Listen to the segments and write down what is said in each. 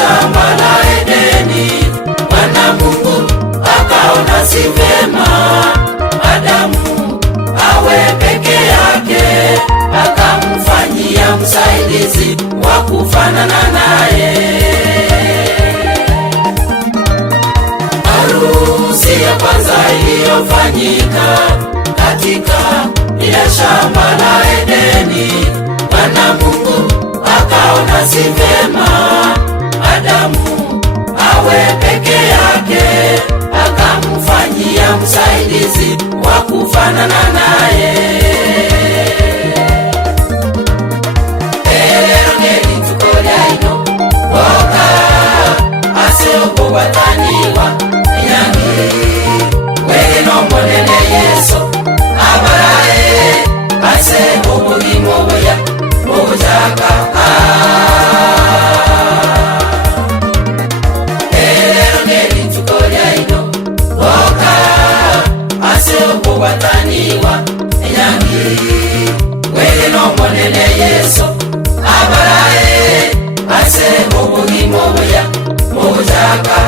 shamba la Edeni, Bwana Mungu akaona si vyema Adamu awe peke yake, akamfanyia msaidizi wa kufanana naye. Harusi ya kwanza iliyofanyika katika ya shamba la Edeni, Bwana Mungu akaona si vyema Adamu awe peke yake, akamfanyia msaidizi wa kufanana naye. Elero nelitukolya ino boka aseoko wataniwa nyangi weno monene Yesu abarae ase omulimo weya ojaka elero nelitukolya ino boka aseoko wataniwa nyangi weno monene Yesu abarae ase omulimo weya ojaka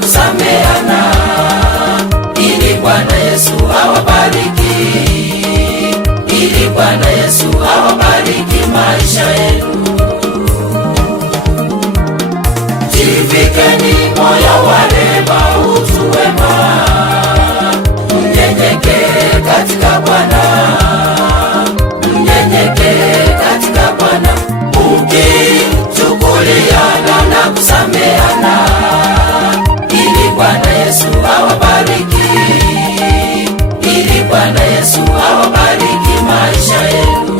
kusameana ili Bwana Yesu awabariki, ili Bwana Yesu awabariki maisha yenu. Jivikeni moyo wa neema, utu wema, mnyenyekee katika Bwana, mnyenyekee katika Bwana, mkichukuliana na kusameana Bwana Yesu awabariki, ili Bwana Yesu awabariki maisha yenu.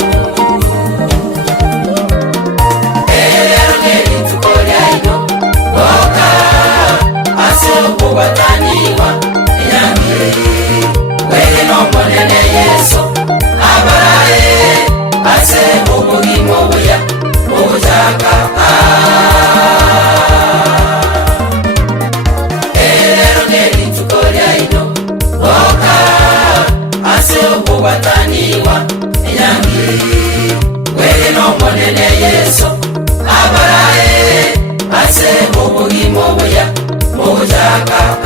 Elero nelitukolya ino boka aseoko wataniwa nyangi weno monene Yesu abarae ase omulimo weya ojaka wataniwa nyangi weno monene Yesu abarae ase omulimo weya ojaka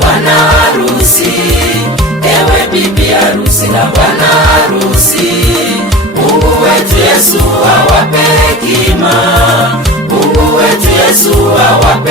Bwana harusi, ewe bibi harusi na bwana harusi, Mungu wetu Yesu awape hekima, Mungu wetu Yesu awape